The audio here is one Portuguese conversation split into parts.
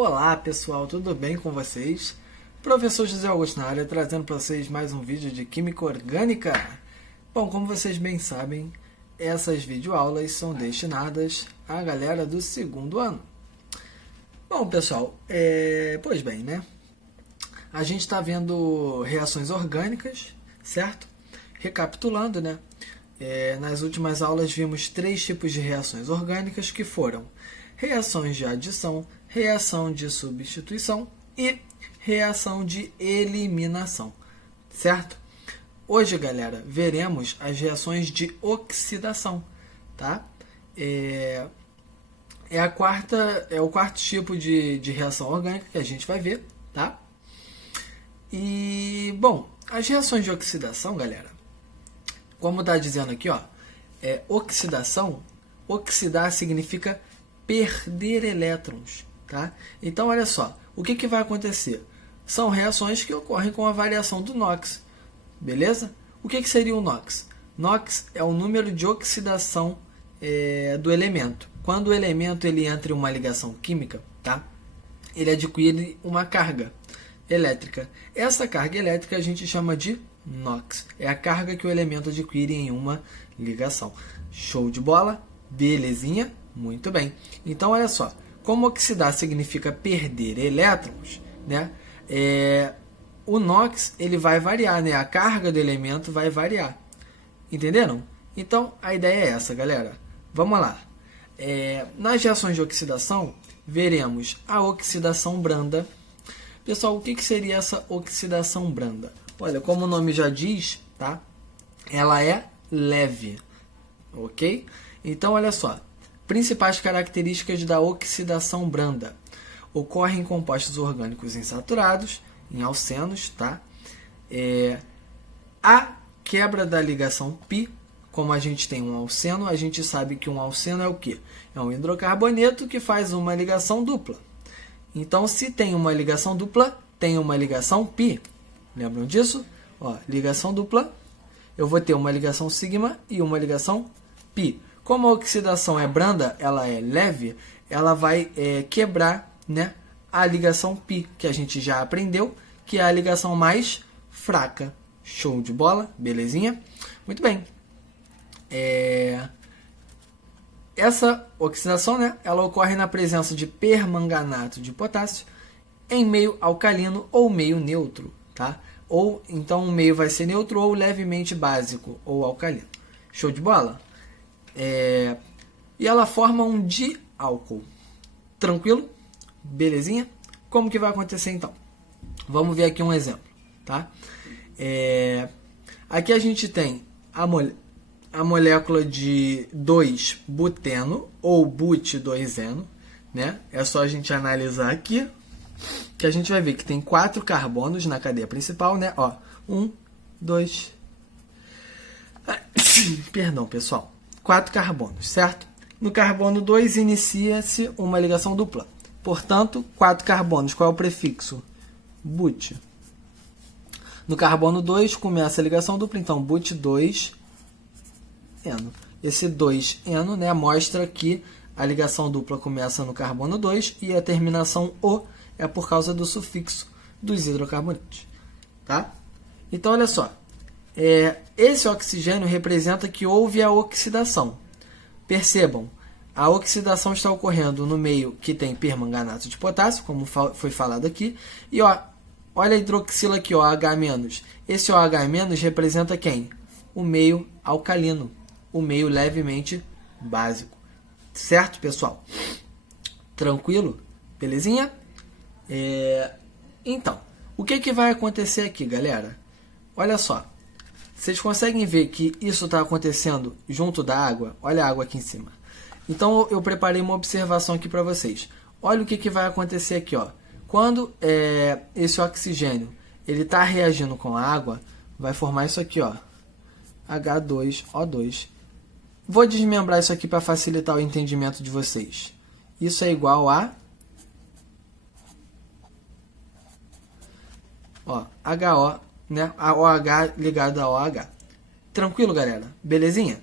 Olá pessoal, tudo bem com vocês? Professor José Augusto na área, trazendo para vocês mais um vídeo de Química Orgânica. Bom, como vocês bem sabem, essas videoaulas são destinadas à galera do segundo ano. Bom pessoal, pois bem, né? A gente está vendo reações orgânicas, certo? Recapitulando, né? Nas últimas aulas vimos 3 tipos de reações orgânicas que foram reações de adição, reação de substituição e reação de eliminação, certo? Hoje, galera, veremos as reações de oxidação, tá? É o quarto tipo de reação orgânica que a gente vai ver, tá? E, bom, as reações de oxidação, galera, como está dizendo aqui, ó, oxidação, oxidar significa perder elétrons, tá? Então, olha só, o que vai acontecer? São reações que ocorrem com a variação do NOx, beleza? O que seria o NOx? NOx é o número de oxidação do elemento. Quando o elemento ele entra em uma ligação química, tá? Ele adquire uma carga elétrica. Essa carga elétrica a gente chama de NOx. É a carga que o elemento adquire em uma ligação. Show de bola? Belezinha? Muito bem. Então, olha só. Como oxidar significa perder elétrons, né? O NOx ele vai variar, né? A carga do elemento vai variar. Entenderam? Então, a ideia é essa, galera. Vamos lá. Nas reações de oxidação, veremos a oxidação branda. Pessoal, o que seria essa oxidação branda? Olha, como o nome já diz, tá? Ela é leve, ok? Então, olha só. Principais características da oxidação branda. Ocorrem em compostos orgânicos insaturados, em alcenos, tá? A quebra da ligação π, como a gente tem um alceno, a gente sabe que um alceno é o quê? É um hidrocarboneto que faz uma ligação dupla. Então, se tem uma ligação dupla, tem uma ligação π. Lembram disso? Ó, ligação dupla, eu vou ter uma ligação sigma e uma ligação π. Como a oxidação é branda, ela é leve, ela vai quebrar, né, a ligação π, que a gente já aprendeu, que é a ligação mais fraca. Show de bola? Belezinha? Muito bem. Essa oxidação, né, ela ocorre na presença de permanganato de potássio em meio alcalino ou meio neutro, tá? Ou então o meio vai ser neutro ou levemente básico ou alcalino. Show de bola? E ela forma um diálcool. Tranquilo? Belezinha? Como que vai acontecer então? Vamos ver aqui um exemplo, tá? Aqui a gente tem a molécula de 2-buteno ou but-2-eno, né? É só a gente analisar aqui que a gente vai ver que tem 4 carbonos na cadeia principal, né? Ó, 1, 2... Perdão, pessoal. 4 carbonos, certo? No carbono 2 inicia-se uma ligação dupla. Portanto, 4 carbonos. Qual é o prefixo? But. No carbono 2 começa a ligação dupla, então but2-eno. Esse 2-eno, né, mostra que a ligação dupla começa no carbono 2 e a terminação O é por causa do sufixo dos hidrocarbonetos. Tá? Então, olha só. Esse oxigênio representa que houve a oxidação. Percebam, a oxidação está ocorrendo no meio que tem permanganato de potássio, como foi falado aqui. E ó, olha a hidroxila aqui, OH-. Esse OH- representa quem? O meio alcalino, o meio levemente básico. Certo, pessoal? Tranquilo? Belezinha? Então, o que vai acontecer aqui, galera? Olha só. Vocês conseguem ver que isso está acontecendo junto da água? Olha a água aqui em cima. Então, eu preparei uma observação aqui para vocês. Olha o que vai acontecer aqui. Ó. Quando esse oxigênio está reagindo com a água, vai formar isso aqui. Ó, H2O2. Vou desmembrar isso aqui para facilitar o entendimento de vocês. Isso é igual a HO, né? A OH ligado a OH. Tranquilo, galera? Belezinha?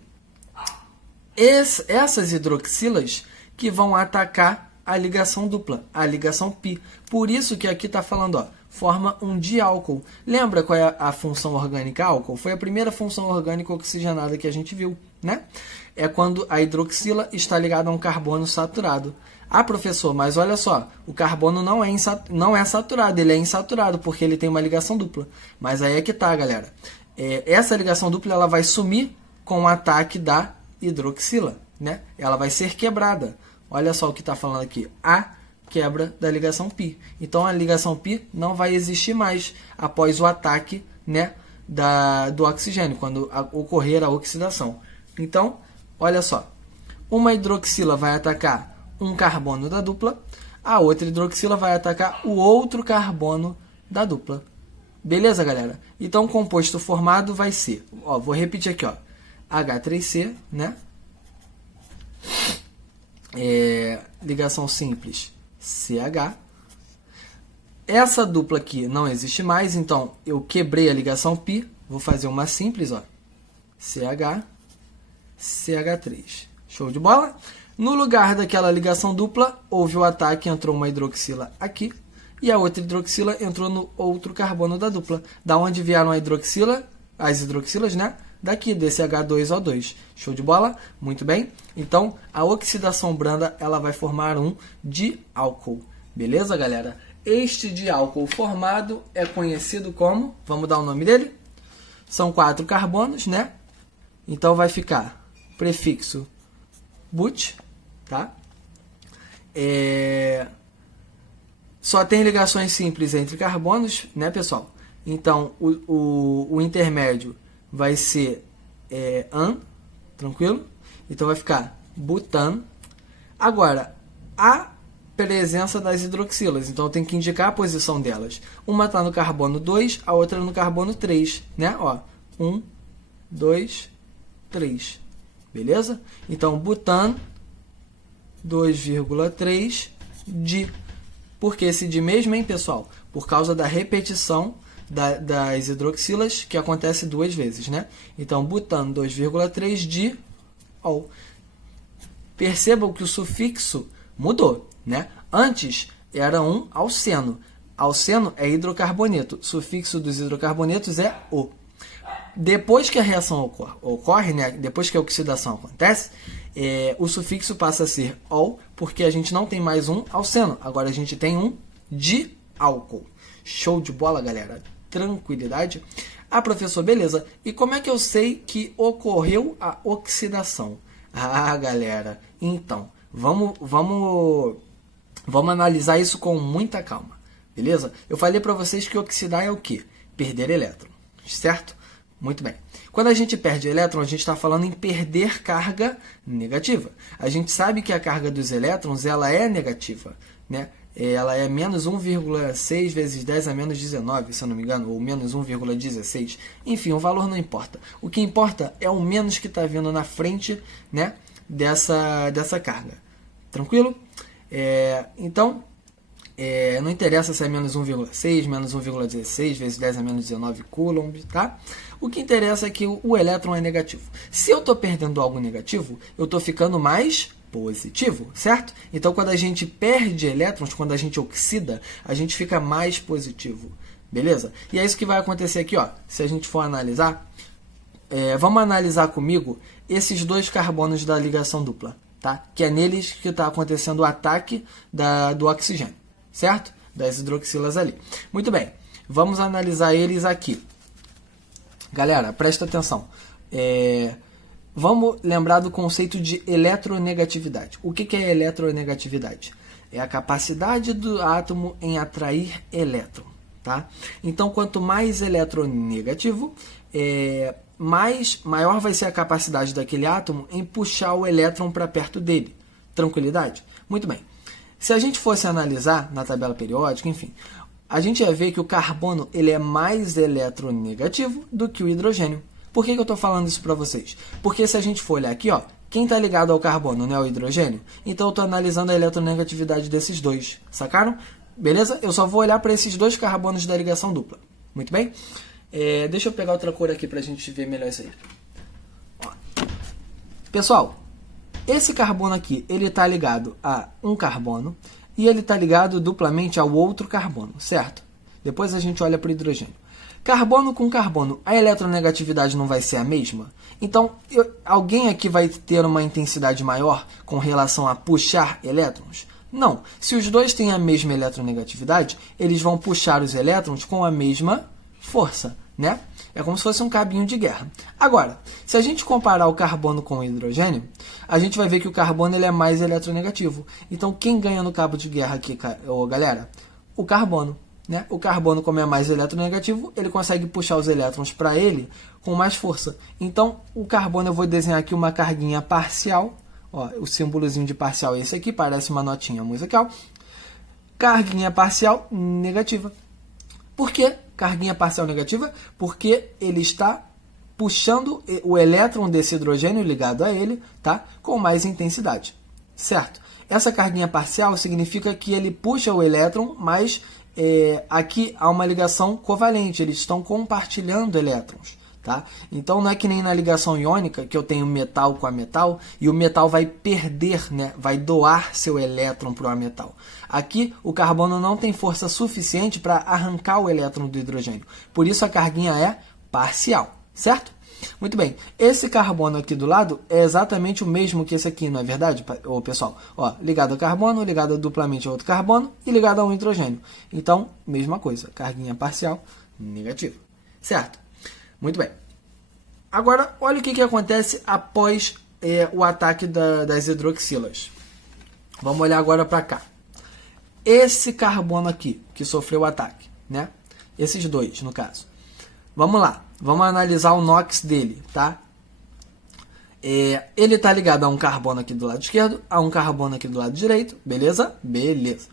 Essas hidroxilas que vão atacar a ligação dupla, a ligação π. Por isso que aqui está falando, ó, forma um diálcool. Lembra qual é a função orgânica álcool? Foi a primeira função orgânica oxigenada que a gente viu, né? É quando a hidroxila está ligada a um carbono saturado. Ah, professor, mas olha só, o carbono não é saturado, ele é insaturado, porque ele tem uma ligação dupla. Mas aí é que tá, galera. Essa ligação dupla ela vai sumir com o ataque da hidroxila, né? Ela vai ser quebrada. Olha só o que está falando aqui. A quebra da ligação π. Então, a ligação π não vai existir mais após o ataque, né, do oxigênio, quando ocorrer a oxidação. Então, olha só. Uma hidroxila vai atacar um carbono da dupla, a outra hidroxila vai atacar o outro carbono da dupla. Beleza, galera? Então, o composto formado vai ser... Ó, vou repetir aqui, ó. H3C, né? Ligação simples CH. Essa dupla aqui não existe mais, então eu quebrei a ligação π, vou fazer uma simples, ó, CH, CH3. Show de bola? No lugar daquela ligação dupla, houve o ataque, entrou uma hidroxila aqui, e a outra hidroxila entrou no outro carbono da dupla. Da onde vieram as hidroxilas, né? Daqui, desse H2O2. Show de bola? Muito bem. Então, a oxidação branda ela vai formar um diálcool. Beleza, galera? Este diálcool formado é conhecido como... Vamos dar o nome dele? São 4 carbonos, né? Então, vai ficar prefixo but, tá? Só tem ligações simples entre carbonos, né, pessoal? Então, o intermédio vai ser an, tranquilo? Então, vai ficar butan. Agora, a presença das hidroxilas. Então, tem que indicar a posição delas. Uma está no carbono 2, a outra no carbono 3, né? Ó, 1, 2, 3. Beleza? Então, butan 2,3 di. Por que esse di mesmo, hein, pessoal? Por causa da repetição das hidroxilas, que acontece 2 vezes, né? Então, butan 2,3 diol. Percebam que o sufixo mudou, né? Antes era um alceno. Alceno é hidrocarboneto. O sufixo dos hidrocarbonetos é o. Depois que a reação ocorre, né? Depois que a oxidação acontece, o sufixo passa a ser ol, porque a gente não tem mais um alceno. Agora a gente tem um diálcool. Show de bola, galera. Tranquilidade. Ah, professor, beleza. E como é que eu sei que ocorreu a oxidação? Ah, galera, então, vamos analisar isso com muita calma, beleza? Eu falei para vocês que oxidar é o quê? Perder elétron, certo? Muito bem. Quando a gente perde elétron, a gente está falando em perder carga negativa. A gente sabe que a carga dos elétrons ela é negativa, né? Ela é menos 1,6 vezes 10 a menos 19, se eu não me engano, ou menos 1,16. Enfim, o valor não importa. O que importa é o menos que está vindo na frente, né, dessa carga. Tranquilo? Então, não interessa se é menos 1,6, menos 1,16 vezes 10 a menos 19 coulomb, tá? O que interessa é que o elétron é negativo. Se eu estou perdendo algo negativo, eu estou ficando mais positivo, certo? Então, quando a gente perde elétrons, quando a gente oxida, a gente fica mais positivo, beleza? E é isso que vai acontecer aqui, ó. Se a gente for analisar, vamos analisar comigo esses 2 carbonos da ligação dupla, tá? Que é neles que está acontecendo o ataque do oxigênio, certo? Das hidroxilas ali. Muito bem, vamos analisar eles aqui. Galera, presta atenção. Vamos lembrar do conceito de eletronegatividade. O que é eletronegatividade? É a capacidade do átomo em atrair elétron, tá? Então, quanto mais eletronegativo, maior vai ser a capacidade daquele átomo em puxar o elétron para perto dele. Tranquilidade? Muito bem. Se a gente fosse analisar na tabela periódica, enfim, a gente ia ver que o carbono ele é mais eletronegativo do que o hidrogênio. Por que eu estou falando isso para vocês? Porque se a gente for olhar aqui, ó, quem está ligado ao carbono não é o hidrogênio? Então eu estou analisando a eletronegatividade desses dois. Sacaram? Beleza? Eu só vou olhar para esses 2 carbonos da ligação dupla. Muito bem? Deixa eu pegar outra cor aqui para a gente ver melhor isso aí. Ó. Pessoal, Esse carbono aqui, ele está ligado a um carbono e ele está ligado duplamente ao outro carbono, certo? Depois a gente olha para o hidrogênio. Carbono com carbono, a eletronegatividade não vai ser a mesma? Então, alguém aqui vai ter uma intensidade maior com relação a puxar elétrons? Não. Se os dois têm a mesma eletronegatividade, eles vão puxar os elétrons com a mesma força, né? É como se fosse um cabinho de guerra. Agora, se a gente comparar o carbono com o hidrogênio, a gente vai ver que o carbono ele é mais eletronegativo. Então, quem ganha no cabo de guerra aqui, galera? O carbono. Né? O carbono, como é mais eletronegativo, ele consegue puxar os elétrons para ele com mais força. Então, o carbono, eu vou desenhar aqui uma carguinha parcial. Ó, o símbolozinho de parcial é esse aqui, parece uma notinha musical. Carguinha parcial negativa. Por que carguinha parcial negativa? Porque ele está puxando o elétron desse hidrogênio ligado a ele, tá? Com mais intensidade, certo? Essa carguinha parcial significa que ele puxa o elétron, mas aqui há uma ligação covalente, eles estão compartilhando elétrons. Tá? Então não é que nem na ligação iônica, que eu tenho metal com a metal, e o metal vai perder, né? Vai doar seu elétron para o ametal. Aqui o carbono não tem força suficiente para arrancar o elétron do hidrogênio. Por isso a carguinha é parcial, certo? Muito bem, esse carbono aqui do lado é exatamente o mesmo que esse aqui, não é verdade, pessoal? Ó, ligado a carbono, ligado duplamente a outro carbono e ligado a um hidrogênio. Então, mesma coisa, carguinha parcial negativa, certo? Muito bem. Agora, olha o que acontece após o ataque das hidroxilas. Vamos olhar agora para cá. Esse carbono aqui, que sofreu o ataque, né? Esses dois, no caso. Vamos lá. Vamos analisar o NOx dele, tá? Ele está ligado a um carbono aqui do lado esquerdo, a um carbono aqui do lado direito. Beleza? Beleza.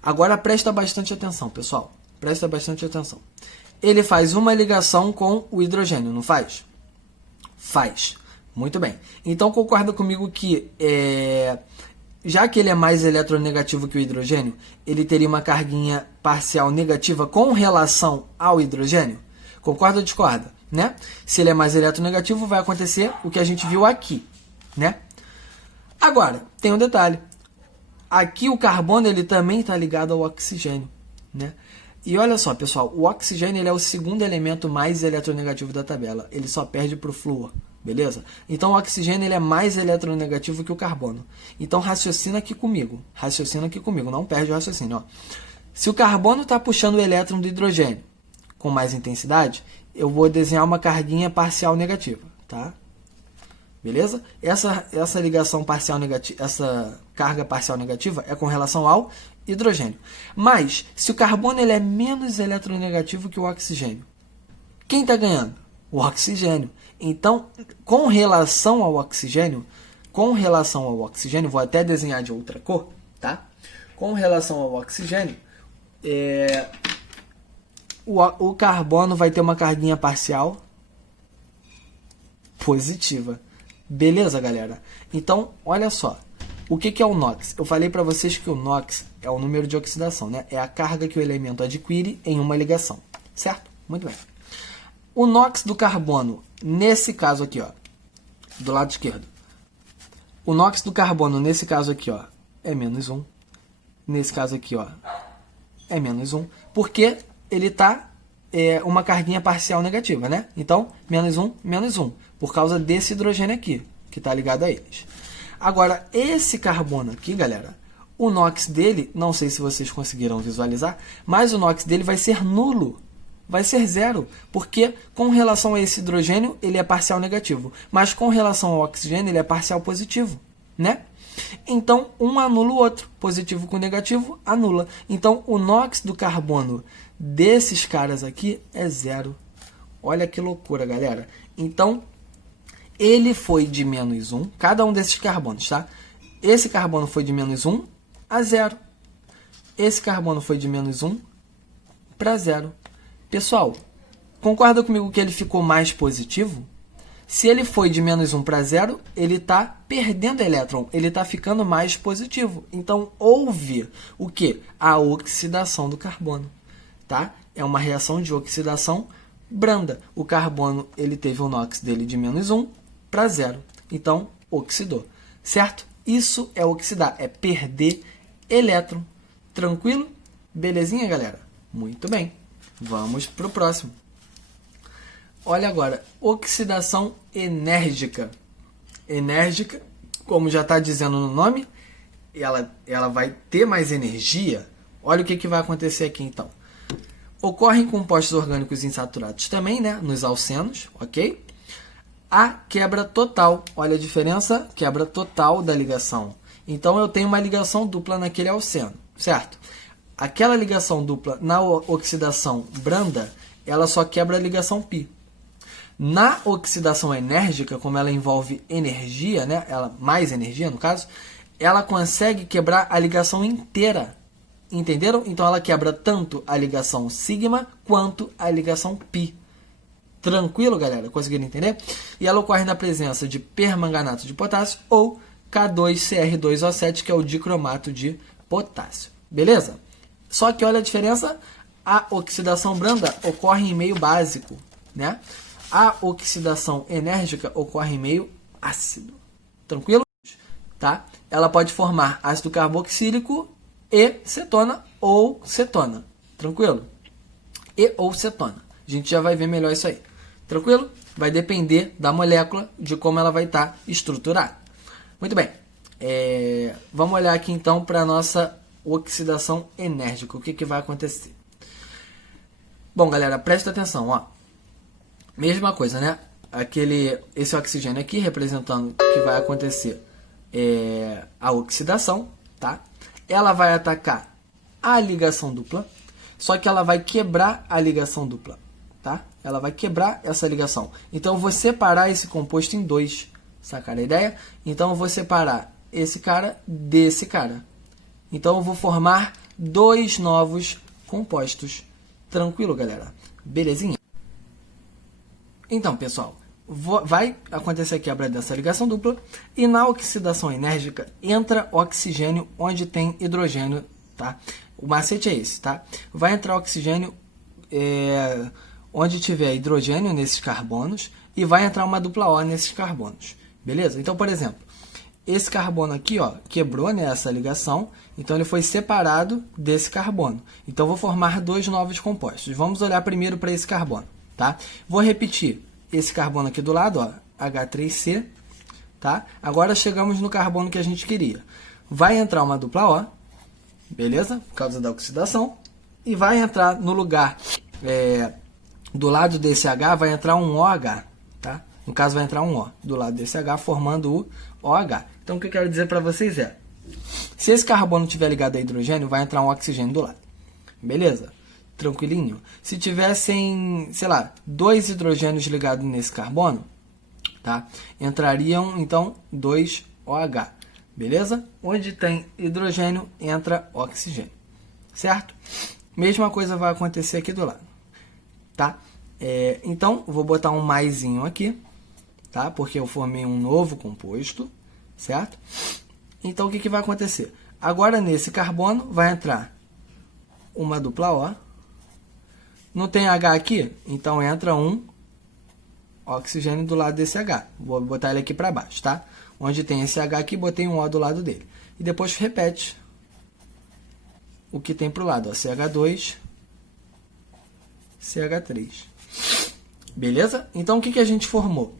Agora, presta bastante atenção, pessoal. Presta bastante atenção. Ele faz uma ligação com o hidrogênio, não faz? Faz. Muito bem. Então, concorda comigo que, já que ele é mais eletronegativo que o hidrogênio, ele teria uma carguinha parcial negativa com relação ao hidrogênio? Concorda ou discorda? Né? Se ele é mais eletronegativo, vai acontecer o que a gente viu aqui. Né? Agora, tem um detalhe. Aqui o carbono ele também está ligado ao oxigênio. Né? E olha só, pessoal, o oxigênio ele é o segundo elemento mais eletronegativo da tabela. Ele só perde para o flúor, beleza? Então o oxigênio ele é mais eletronegativo que o carbono. Então raciocina aqui comigo. Raciocina aqui comigo, não perde o raciocínio. Ó. Se o carbono está puxando o elétron do hidrogênio com mais intensidade, eu vou desenhar uma carguinha parcial negativa, tá? Beleza? Essa ligação parcial negativa, essa carga parcial negativa é com relação ao hidrogênio. Mas, se o carbono ele é menos eletronegativo que o oxigênio, quem está ganhando? O oxigênio. Então, com relação ao oxigênio, vou até desenhar de outra cor, tá? Com relação ao oxigênio, o carbono vai ter uma carguinha parcial positiva. Beleza, galera? Então, olha só. O que é o NOx? Eu falei para vocês que o NOx é o número de oxidação, né? É a carga que o elemento adquire em uma ligação, certo? Muito bem. O NOx do carbono, nesse caso aqui, ó, do lado esquerdo. O NOx do carbono, nesse caso aqui, ó, é menos 1. Nesse caso aqui, ó, é menos 1. Porque ele está uma carguinha parcial negativa, né? Então, menos 1, por causa desse hidrogênio aqui, que está ligado a eles. Agora, esse carbono aqui, galera, o NOx dele, não sei se vocês conseguiram visualizar, mas o NOx dele vai ser nulo, vai ser zero, porque com relação a esse hidrogênio, ele é parcial negativo, mas com relação ao oxigênio, ele é parcial positivo, né? Então, um anula o outro, positivo com negativo, anula. Então, o NOx do carbono desses caras aqui é zero. Olha que loucura, galera. Então, ele foi de menos 1, cada um desses carbonos, tá? Esse carbono foi de menos 1 a 0. Esse carbono foi de menos 1 para 0. Pessoal, concorda comigo que ele ficou mais positivo? Se ele foi de menos 1 para 0, ele está perdendo elétron, ele está ficando mais positivo. Então, houve o quê? A oxidação do carbono. Tá? É uma reação de oxidação branda. O carbono ele teve o NOx dele de menos 1 para 0. Então, oxidou. certo? Isso é oxidar, é perder elétron. Tranquilo? Belezinha, galera? Muito bem. Vamos para o próximo. Olha agora, oxidação enérgica. Enérgica, como já está dizendo no nome, ela vai ter mais energia. Olha o que vai acontecer aqui então. Ocorrem compostos orgânicos insaturados também, né? Nos alcenos, ok? A quebra total. Olha a diferença? Quebra total da ligação. Então eu tenho uma ligação dupla naquele alceno, certo? Aquela ligação dupla na oxidação branda, ela só quebra a ligação π. Na oxidação enérgica, como ela envolve energia, né? Mais energia no caso, ela consegue quebrar a ligação inteira. Entenderam? Então ela quebra tanto a ligação sigma quanto a ligação π. Tranquilo, galera? Conseguiram entender? E ela ocorre na presença de permanganato de potássio ou K2Cr2O7, que é o dicromato de potássio. Beleza? Só que olha a diferença. A oxidação branda ocorre em meio básico, né? A oxidação enérgica ocorre em meio ácido. Tranquilo? Tá? Ela pode formar ácido carboxílico e cetona ou cetona. Tranquilo? E ou cetona. A gente já vai ver melhor isso aí. Tranquilo? Vai depender da molécula, de como ela vai estar estruturada. Muito bem. Vamos olhar aqui então para a nossa oxidação enérgica. O que vai acontecer? Bom, galera, presta atenção. Ó. Mesma coisa, né? Esse oxigênio aqui representando que vai acontecer a oxidação, tá? Ela vai atacar a ligação dupla, só que ela vai quebrar a ligação dupla, tá? Ela vai quebrar essa ligação. Então eu vou separar esse composto em dois, sacaram a ideia? Então eu vou separar esse cara desse cara. Então eu vou formar dois novos compostos. Tranquilo, galera? Belezinha? Então, pessoal, vai acontecer a quebra dessa ligação dupla e na oxidação enérgica entra oxigênio onde tem hidrogênio, tá? O macete é esse, tá? Vai entrar oxigênio onde tiver hidrogênio nesses carbonos e vai entrar uma dupla O nesses carbonos, beleza? Então, por exemplo, esse carbono aqui, ó, quebrou, né, essa ligação, então ele foi separado desse carbono. Então, vou formar dois novos compostos. Vamos olhar primeiro para esse carbono, tá? Vou repetir esse carbono aqui do lado, ó, H3C, tá? Agora chegamos no carbono que a gente queria. Vai entrar uma dupla O, beleza? Por causa da oxidação. E vai entrar no lugar, do lado desse H, vai entrar um OH, tá? No caso, vai entrar um O do lado desse H, formando o OH. Então, o que eu quero dizer para vocês é, se esse carbono estiver ligado a hidrogênio, vai entrar um oxigênio do lado. Beleza? Tranquilinho? Se tivessem, sei lá, dois hidrogênios ligados nesse carbono, tá? Entrariam, então, dois OH. Beleza? Onde tem hidrogênio, entra oxigênio. Certo? Mesma coisa vai acontecer aqui do lado. Tá? Então, vou botar um maisinho aqui, tá? Porque eu formei um novo composto, certo? Então, o que vai acontecer? Agora, nesse carbono, vai entrar uma dupla O. Não tem H aqui? Então, entra um oxigênio do lado desse H. Vou botar ele aqui para baixo, tá? Onde tem esse H aqui, botei um O do lado dele. E depois repete o que tem para o lado, ó, CH2, CH3. Beleza? Então, o que a gente formou?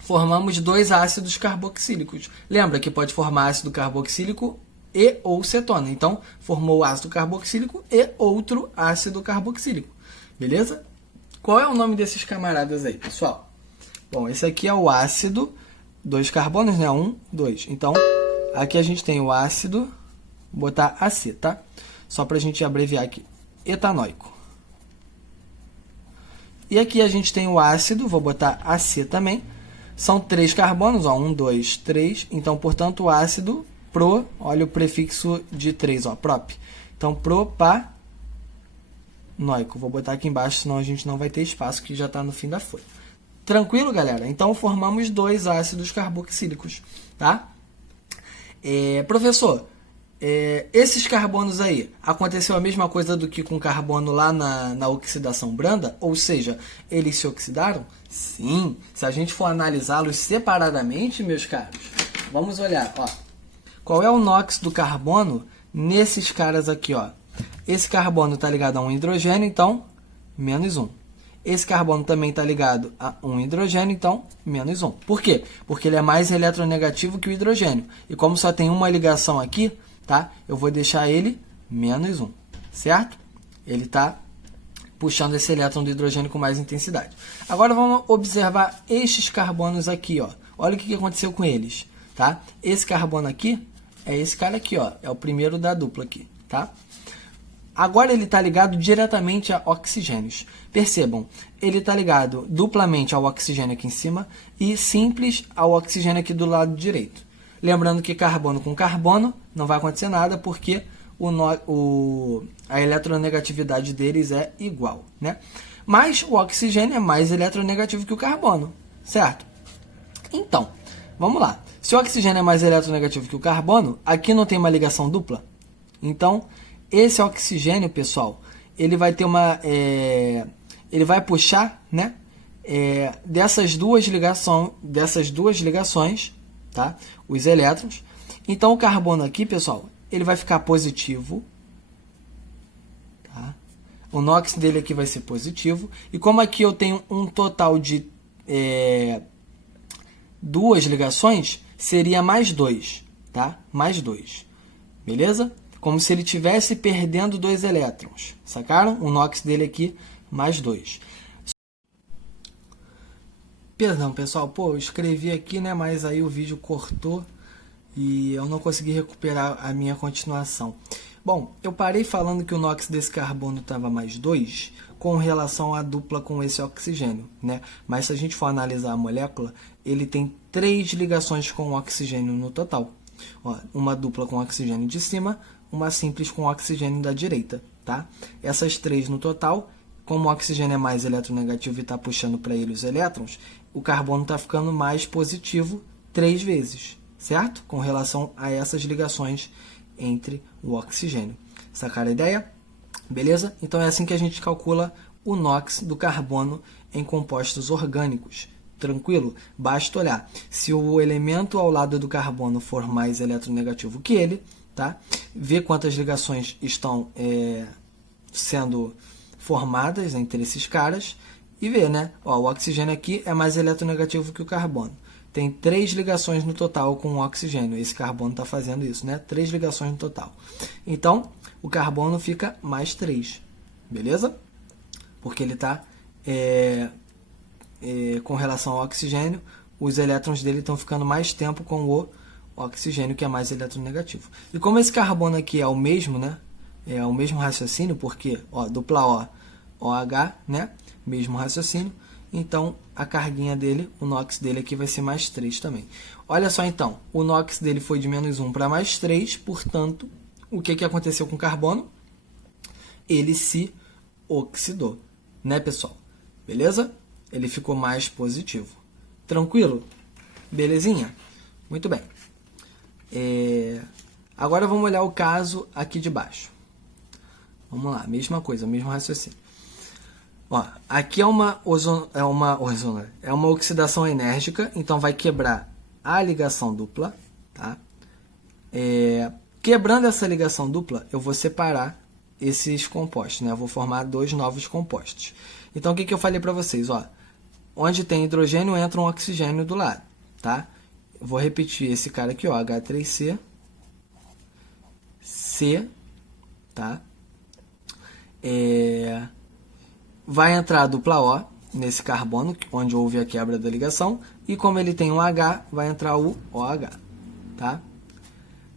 Formamos dois ácidos carboxílicos. Lembra que pode formar ácido carboxílico e ou cetona. Então, formou ácido carboxílico e outro ácido carboxílico. Beleza? Qual é o nome desses camaradas aí, pessoal? Bom, esse aqui é o ácido, dois carbonos, né? 1, 2. Então, aqui a gente tem o ácido, vou botar AC, tá? Só para a gente abreviar aqui. Etanóico. E aqui a gente tem o ácido, vou botar AC também. São 3 carbonos, ó, 1, 2, 3. Então, portanto, o ácido pro, olha o prefixo de 3, ó, prop. Então, propanoico. Vou botar aqui embaixo, senão a gente não vai ter espaço, que já está no fim da folha. Tranquilo, galera? Então, formamos dois ácidos carboxílicos, tá? Professor, esses carbonos aí, aconteceu a mesma coisa do que com carbono lá na oxidação branda? Ou seja, eles se oxidaram? Sim. Se a gente for analisá-los separadamente, meus caros, vamos olhar, ó. Qual é o NOx do carbono nesses caras aqui, ó? Esse carbono está ligado a um hidrogênio, então, menos 1. Esse carbono também está ligado a um hidrogênio, então, menos 1. Por quê? Porque ele é mais eletronegativo que o hidrogênio. E como só tem uma ligação aqui, tá? Eu vou deixar ele menos 1, certo? Ele está puxando esse elétron do hidrogênio com mais intensidade. Agora vamos observar estes carbonos aqui, ó. Olha o que aconteceu com eles, tá? Esse carbono aqui é esse cara aqui, ó. É o primeiro da dupla aqui, tá? Agora ele está ligado diretamente a oxigênios. Percebam, ele está ligado duplamente ao oxigênio aqui em cima e simples ao oxigênio aqui do lado direito. Lembrando que carbono com carbono não vai acontecer nada porque a eletronegatividade deles é igual, né? Mas o oxigênio é mais eletronegativo que o carbono, certo? Então, vamos lá. Se o oxigênio é mais eletronegativo que o carbono, aqui não tem uma ligação dupla. Então, esse oxigênio, pessoal, ele vai ter ele vai puxar, né? Dessas duas ligações, tá? Os elétrons. Então, o carbono aqui, pessoal, ele vai ficar positivo, tá? O NOx dele aqui vai ser positivo. E como aqui eu tenho um total de duas ligações, seria mais 2, tá? Mais 2, beleza? Como se ele estivesse perdendo 2 elétrons, sacaram? O NOx dele aqui, mais 2. Perdão, pessoal, pô, eu escrevi aqui, né, mas aí o vídeo cortou e eu não consegui recuperar a minha continuação. Bom, eu parei falando que o NOx desse carbono estava mais 2 com relação à dupla com esse oxigênio, né? Mas se a gente for analisar a molécula, ele tem 3 ligações com o oxigênio no total. Ó, uma dupla com oxigênio de cima, uma simples com oxigênio da direita, tá? Essas 3 no total, como o oxigênio é mais eletronegativo e está puxando para ele os elétrons, o carbono está ficando mais positivo 3 vezes, certo? Com relação a essas ligações entre o oxigênio. Sacaram a ideia? Beleza? Então é assim que a gente calcula o NOx do carbono em compostos orgânicos. Tranquilo? Basta olhar. Se o elemento ao lado do carbono for mais eletronegativo que ele, tá? Ver quantas ligações estão sendo formadas entre esses caras e ver, né? Ó, o oxigênio aqui é mais eletronegativo que o carbono. Tem 3 ligações no total com o oxigênio. Esse carbono está fazendo isso, né? 3 ligações no total. Então, o carbono fica mais 3. Beleza? Porque ele está, com relação ao oxigênio, os elétrons dele estão ficando mais tempo com o oxigênio, que é mais eletronegativo. E como esse carbono aqui é o mesmo, né? É o mesmo raciocínio, porque, ó, dupla O, OH, né? Mesmo raciocínio. Então, a carguinha dele, o NOx dele aqui vai ser mais 3 também. Olha só então, o NOx dele foi de menos 1 para mais 3, portanto, o que aconteceu com o carbono? Ele se oxidou, né, pessoal? Beleza? Ele ficou mais positivo. Tranquilo? Belezinha? Muito bem. Agora vamos olhar o caso aqui de baixo. Vamos lá, mesma coisa, mesmo raciocínio. Ó, aqui é uma oxidação enérgica, então vai quebrar a ligação dupla, tá? Quebrando essa ligação dupla, eu vou separar esses compostos, né? Eu vou formar 2 novos compostos. Então, o que eu falei para vocês? Ó, onde tem hidrogênio, entra um oxigênio do lado, tá? Eu vou repetir esse cara aqui, ó, H3C, C, tá? Vai entrar a dupla O nesse carbono, onde houve a quebra da ligação, e como ele tem um H, vai entrar o OH, tá?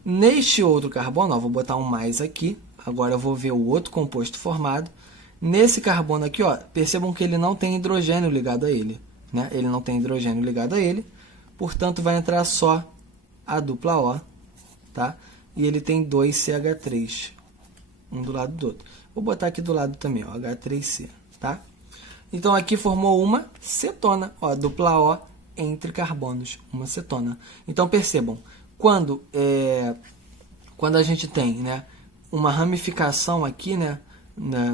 Neste outro carbono, ó, vou botar um mais aqui, agora eu vou ver o outro composto formado. Nesse carbono aqui, ó, percebam que ele não tem hidrogênio ligado a ele, né? Ele não tem hidrogênio ligado a ele, portanto vai entrar só a dupla O, tá? E ele tem 2 CH3, um do lado do outro. Vou botar aqui do lado também, ó, H3C, tá? Então aqui formou uma cetona, ó, dupla O entre carbonos, uma cetona. Então percebam, quando a gente tem, né, uma ramificação aqui, né,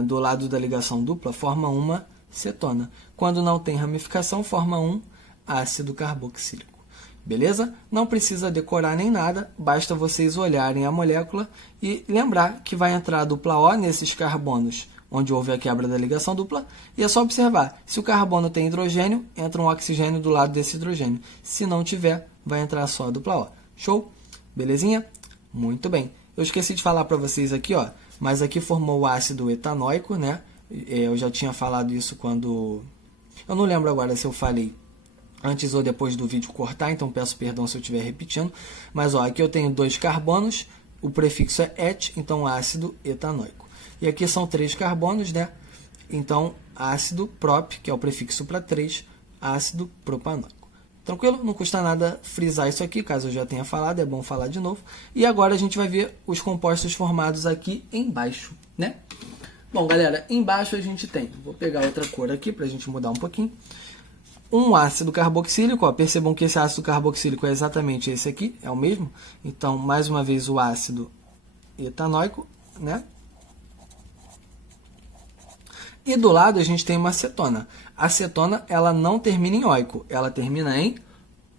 do lado da ligação dupla, forma uma cetona. Quando não tem ramificação, forma um ácido carboxílico. Beleza? Não precisa decorar nem nada, basta vocês olharem a molécula e lembrar que vai entrar a dupla O nesses carbonos onde houve a quebra da ligação dupla, e é só observar, se o carbono tem hidrogênio, entra um oxigênio do lado desse hidrogênio. Se não tiver, vai entrar só a dupla O. Show? Belezinha? Muito bem. Eu esqueci de falar para vocês aqui, ó, mas aqui formou o ácido etanóico, né? Eu já tinha falado isso quando... Eu não lembro agora se eu falei antes ou depois do vídeo cortar, então peço perdão se eu estiver repetindo. Mas ó, aqui eu tenho 2 carbonos, o prefixo é et, então ácido etanóico. E aqui são 3 carbonos, né? Então ácido prop, que é o prefixo para 3, ácido propanóico. Tranquilo? Não custa nada frisar isso aqui, caso eu já tenha falado, é bom falar de novo. E agora a gente vai ver os compostos formados aqui embaixo, né? Bom, galera, embaixo a gente tem, vou pegar outra cor aqui para a gente mudar um pouquinho. Um ácido carboxílico, ó, percebam que esse ácido carboxílico é exatamente esse aqui, é o mesmo. Então, mais uma vez, o ácido etanóico, né? E do lado a gente tem uma acetona. A acetona, ela não termina em oico, ela termina em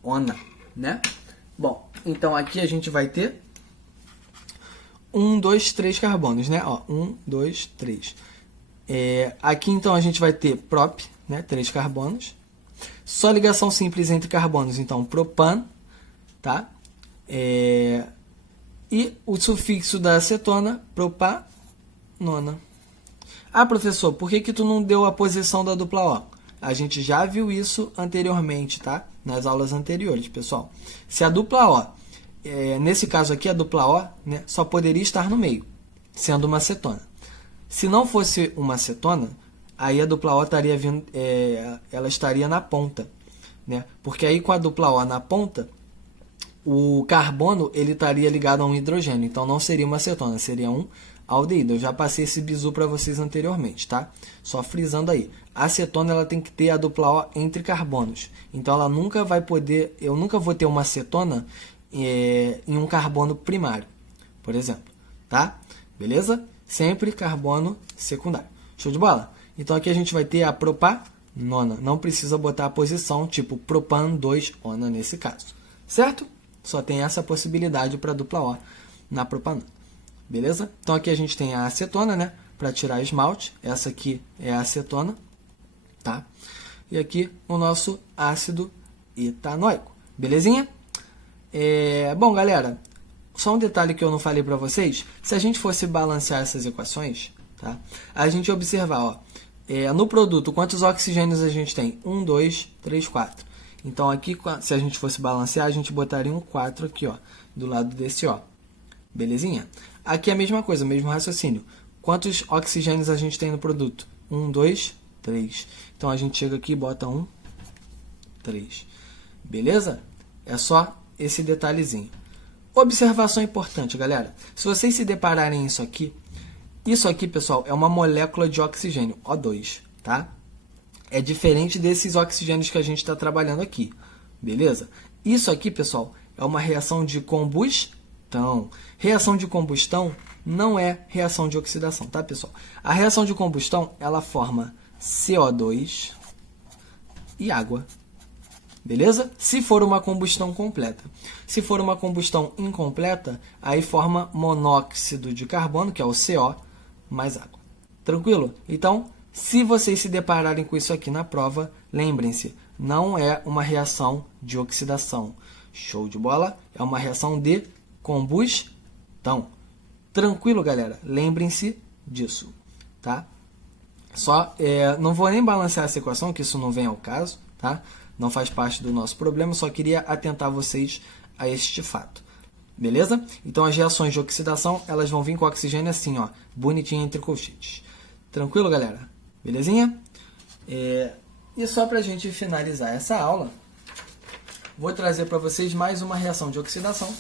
ona, né? Bom, então aqui a gente vai ter 1, 2, 3 carbonos, né? Ó, 1, 2, 3. Aqui então a gente vai ter prop, né? 3 carbonos. Só ligação simples entre carbonos, então propan, tá? E o sufixo da acetona, propanona. Ah, professor, por que tu não deu a posição da dupla O? A gente já viu isso anteriormente, tá? Nas aulas anteriores, pessoal. Se a dupla O, nesse caso aqui, a dupla O, né, só poderia estar no meio, sendo uma acetona. Se não fosse uma acetona, aí a dupla O estaria vindo, ela estaria na ponta, né? Porque aí com a dupla O na ponta, o carbono ele estaria ligado a um hidrogênio, então não seria uma acetona, seria um aldeído. Eu já passei esse bizu para vocês anteriormente, tá? Só frisando aí. A acetona ela tem que ter a dupla O entre carbonos. Então ela nunca vai poder, eu nunca vou ter uma acetona em um carbono primário, por exemplo, tá? Beleza? Sempre carbono secundário. Show de bola? Então aqui a gente vai ter a propanona. Não precisa botar a posição tipo propan 2-ona nesse caso, certo? Só tem essa possibilidade para dupla O na propanona. Beleza? Então aqui a gente tem a acetona, né? Para tirar esmalte. Essa aqui é a acetona, tá? E aqui o nosso ácido etanóico. Belezinha? Bom, galera, só um detalhe que eu não falei para vocês. Se a gente fosse balancear essas equações, tá? A gente observar, ó, no produto, quantos oxigênios a gente tem? 1, 2, 3, 4. Então aqui, se a gente fosse balancear, a gente botaria um 4 aqui, ó, do lado desse O. Belezinha? Aqui é a mesma coisa, o mesmo raciocínio. Quantos oxigênios a gente tem no produto? 1, 2, 3. Então a gente chega aqui e bota 1, 3. Beleza? É só esse detalhezinho. Observação importante, galera. Se vocês se depararem isso aqui, pessoal, é uma molécula de oxigênio, O2, tá? É diferente desses oxigênios que a gente está trabalhando aqui, beleza? Isso aqui, pessoal, é uma reação de combustão. Reação de combustão não é reação de oxidação, tá, pessoal? A reação de combustão, ela forma CO2 e água, beleza? Se for uma combustão completa. Se for uma combustão incompleta, aí forma monóxido de carbono, que é o CO, mais água. Tranquilo? Então, se vocês se depararem com isso aqui na prova, lembrem-se, não é uma reação de oxidação. Show de bola? É uma reação de combustão. Tranquilo, galera? Lembrem-se disso, tá? Só, não vou nem balancear essa equação, que isso não vem ao caso, tá? Não faz parte do nosso problema, só queria atentar vocês a este fato. Beleza? Então, as reações de oxidação, elas vão vir com oxigênio assim, ó, bonitinho entre colchetes. Tranquilo, galera? Belezinha? E só para a gente finalizar essa aula, vou trazer para vocês mais uma reação de oxidação,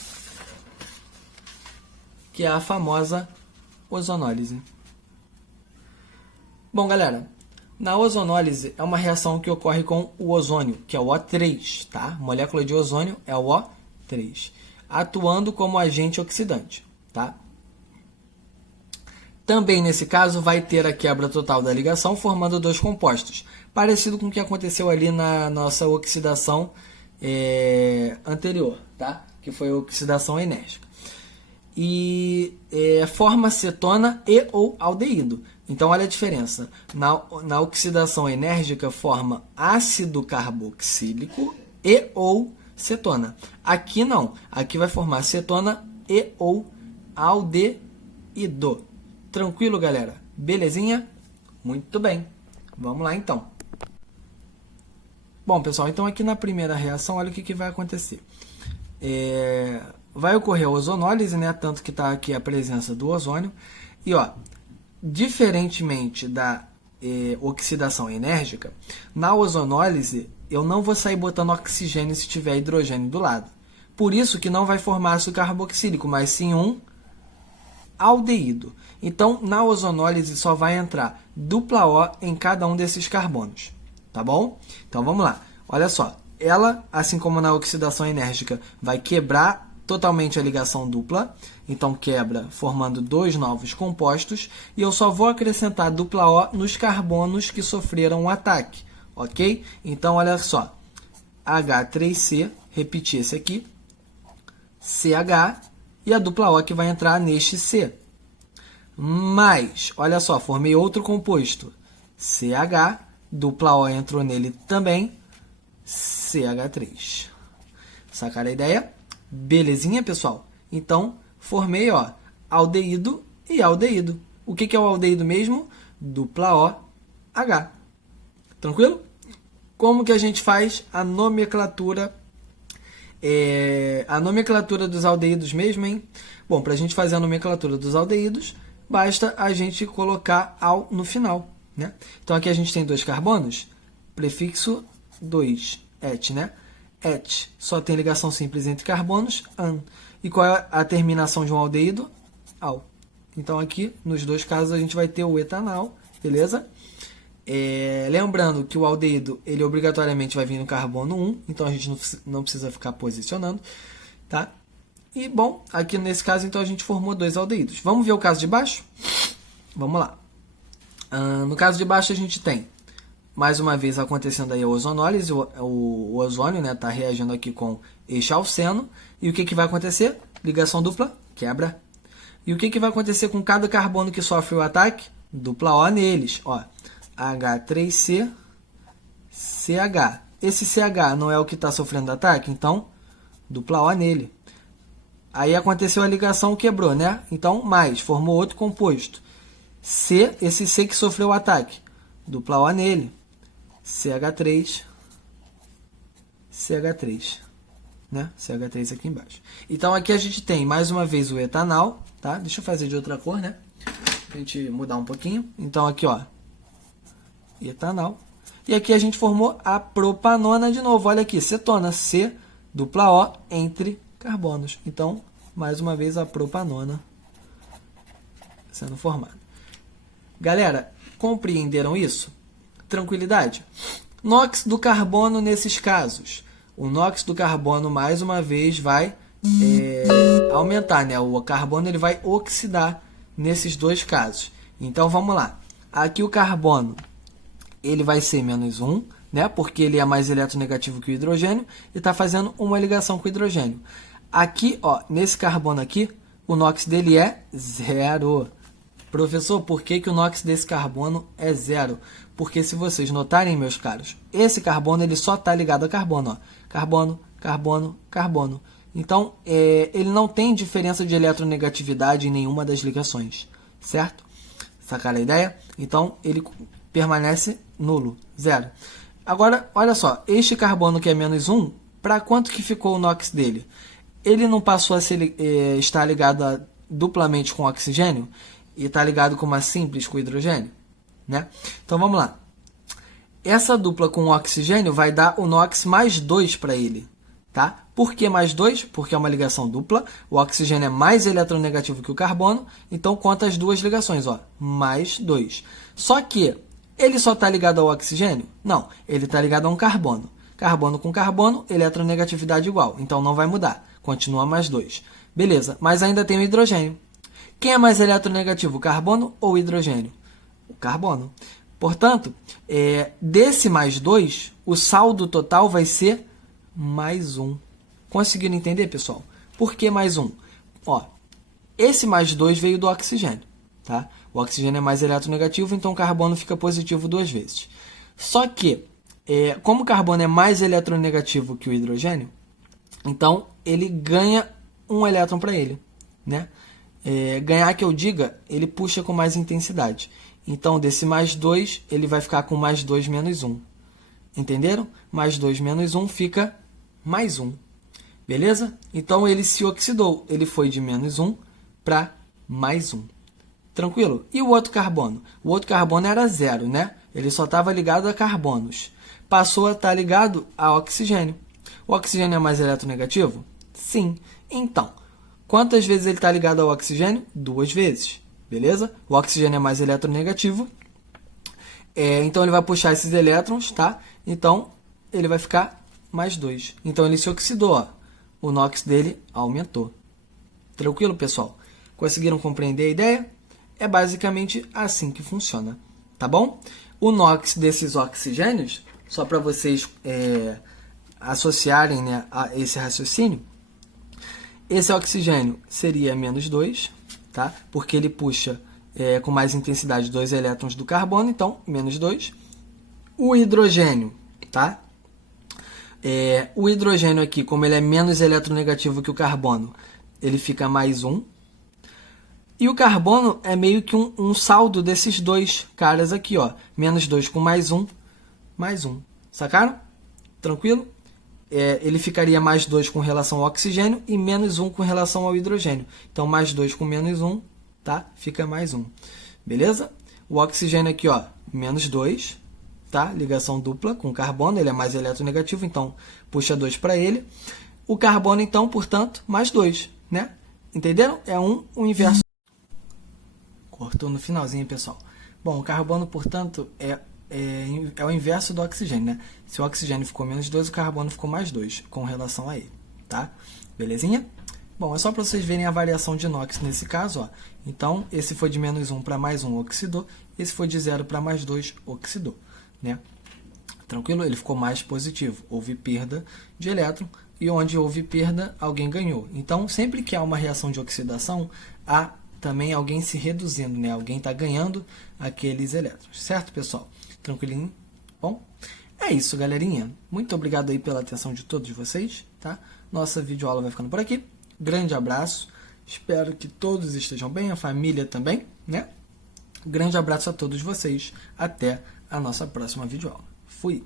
que é a famosa ozonólise. Bom, galera, na ozonólise é uma reação que ocorre com o ozônio, que é o O3, tá? Molécula de ozônio é o O3, atuando como agente oxidante, tá? Também nesse caso vai ter a quebra total da ligação, formando 2 compostos, parecido com o que aconteceu ali na nossa oxidação anterior, tá? Que foi a oxidação enérgica. E forma cetona e ou aldeído. Então, olha a diferença. Na oxidação enérgica, forma ácido carboxílico e ou cetona. Aqui não. Aqui vai formar cetona e ou aldeído. Tranquilo, galera? Belezinha? Muito bem. Vamos lá, então. Bom, pessoal, então aqui na primeira reação, olha o que vai acontecer. Vai ocorrer a ozonólise, né? Tanto que está aqui a presença do ozônio. E, ó, diferentemente da oxidação enérgica, na ozonólise eu não vou sair botando oxigênio se tiver hidrogênio do lado. Por isso que não vai formar ácido carboxílico, mas sim um aldeído. Então, na ozonólise só vai entrar dupla O em cada um desses carbonos. Tá bom? Então, vamos lá. Olha só. Ela, assim como na oxidação enérgica, vai quebrar totalmente a ligação dupla. Então, quebra formando dois novos compostos. E eu só vou acrescentar dupla O nos carbonos que sofreram o ataque. Ok? Então, olha só. H3C, repetir esse aqui. CH e a dupla O que vai entrar neste C. Mas, olha só, formei outro composto. CH, dupla O entrou nele também. CH3. Sacaram a ideia? Belezinha, pessoal? Então, formei, ó, aldeído e aldeído. O que é o aldeído mesmo? Dupla OH. Tranquilo? Como que a gente faz a nomenclatura? A nomenclatura dos aldeídos mesmo, hein? Bom, para a gente fazer a nomenclatura dos aldeídos, basta a gente colocar al no final, né? Então, aqui a gente tem dois carbonos, prefixo 2, et, né? Et, só tem ligação simples entre carbonos, an. E qual é a terminação de um aldeído? Al. Então, aqui, nos dois casos, a gente vai ter o etanal, beleza? Lembrando que o aldeído, ele obrigatoriamente vai vir no carbono 1, então a gente não precisa ficar posicionando, tá? E, bom, aqui nesse caso, então, a gente formou dois aldeídos. Vamos ver o caso de baixo? Vamos lá. No caso de baixo, a gente tem, mais uma vez, acontecendo aí a ozonólise, o ozônio, né, tá reagindo aqui com este alceno. E o que vai acontecer? Ligação dupla, quebra. E o que vai acontecer com cada carbono que sofre o ataque? Dupla O neles, ó. H3C, CH. Esse CH não é o que está sofrendo ataque? Então, dupla O nele. Aí aconteceu a ligação, quebrou, né? Então, mais, formou outro composto. C, esse C que sofreu o ataque. Dupla O nele. CH3, CH3, né? CH3 aqui embaixo. Então, aqui a gente tem, mais uma vez, o etanal, tá? Deixa eu fazer de outra cor, né? Pra gente mudar um pouquinho. Então, aqui, ó, etanal. E aqui a gente formou a propanona de novo. Olha aqui, cetona, C, dupla O entre carbonos. Então, mais uma vez, a propanona sendo formada. Galera, compreenderam isso? Tranquilidade? NOx do carbono nesses casos. O NOx do carbono, mais uma vez, vai aumentar, né? O carbono ele vai oxidar nesses dois casos. Então, vamos lá. Aqui o carbono ele vai ser menos 1, né? Porque ele é mais eletronegativo que o hidrogênio e está fazendo uma ligação com o hidrogênio. Aqui, ó, nesse carbono aqui, o NOx dele é 0. Professor, por que o NOx desse carbono é 0? Porque se vocês notarem, meus caros, esse carbono ele só está ligado a carbono. Ó. Carbono, carbono, carbono. Então, ele não tem diferença de eletronegatividade em nenhuma das ligações. Certo? Sacaram a ideia? Então, ele permanece nulo, 0. Agora, olha só, este carbono que é menos 1, para quanto que ficou o NOx dele? Ele não passou a estar ligado duplamente com oxigênio? E está ligado com uma simples com hidrogênio, né? Então, vamos lá. Essa dupla com oxigênio vai dar o NOx mais 2 para ele, tá? Por que mais 2? Porque é uma ligação dupla. O oxigênio é mais eletronegativo que o carbono. Então, conta as duas ligações, ó. Mais 2. Só que ele só está ligado ao oxigênio? Não. Ele está ligado a um carbono. Carbono com carbono, eletronegatividade igual. Então, não vai mudar. Continua mais 2. Beleza. Mas ainda tem o hidrogênio. Quem é mais eletronegativo, o carbono ou o hidrogênio? O carbono. Portanto, desse mais 2, o saldo total vai ser mais 1. Conseguiram entender, pessoal? Por que mais 1? Ó, esse mais 2 veio do oxigênio, tá? O oxigênio é mais eletronegativo, então o carbono fica positivo 2 vezes. Só que, como o carbono é mais eletronegativo que o hidrogênio, então ele ganha um elétron para ele, né? Ganhar que eu diga, ele puxa com mais intensidade. Então, desse mais 2, ele vai ficar com mais 2 menos 1. Entenderam? Mais 2 menos 1 fica mais 1. Beleza? Então, ele se oxidou. Ele foi de menos 1 para mais 1. Tranquilo? E o outro carbono? O outro carbono era 0, né? Ele só estava ligado a carbonos. Passou a estar ligado a oxigênio. O oxigênio é mais eletronegativo? Sim. Então, quantas vezes ele está ligado ao oxigênio? 2 vezes. Beleza? O oxigênio é mais eletronegativo. Então, ele vai puxar esses elétrons, tá? Então, ele vai ficar mais 2. Então, ele se oxidou, ó. O NOx dele aumentou. Tranquilo, pessoal? Conseguiram compreender a ideia? É basicamente assim que funciona, tá bom? O NOx desses oxigênios, só para vocês associarem, né, a esse raciocínio, esse oxigênio seria menos 2, tá? Porque ele puxa com mais intensidade 2 elétrons do carbono, então menos 2. O hidrogênio, tá? O hidrogênio aqui, como ele é menos eletronegativo que o carbono, ele fica mais 1. E o carbono é meio que um saldo desses dois caras aqui, ó. Menos 2 com mais 1, mais 1. Sacaram? Tranquilo? Ele ficaria mais 2 com relação ao oxigênio e menos 1 com relação ao hidrogênio. Então, mais 2 com menos 1, tá? Fica mais 1. Beleza? O oxigênio aqui, ó, menos 2, tá? Ligação dupla com o carbono, ele é mais eletronegativo, então puxa 2 para ele. O carbono, então, portanto, mais 2, né? Entenderam? É o inverso. Cortou no finalzinho, pessoal. Bom, o carbono, portanto, é o inverso do oxigênio, né? Se o oxigênio ficou menos 2, o carbono ficou mais 2 com relação a ele, tá? Belezinha? Bom, é só para vocês verem a variação de NOx nesse caso, ó. Então, esse foi de menos 1 para mais 1, oxidou. Esse foi de 0 para mais 2, oxidou, né? Tranquilo? Ele ficou mais positivo. Houve perda de elétron e onde houve perda, alguém ganhou. Então, sempre que há uma reação de oxidação, há também alguém se reduzindo, né? Alguém está ganhando aqueles elétrons. Certo, pessoal? Tranquilinho? Bom, é isso, galerinha. Muito obrigado aí pela atenção de todos vocês, tá? Nossa videoaula vai ficando por aqui. Grande abraço. Espero que todos estejam bem, a família também, né? Grande abraço a todos vocês. Até a nossa próxima videoaula. Fui!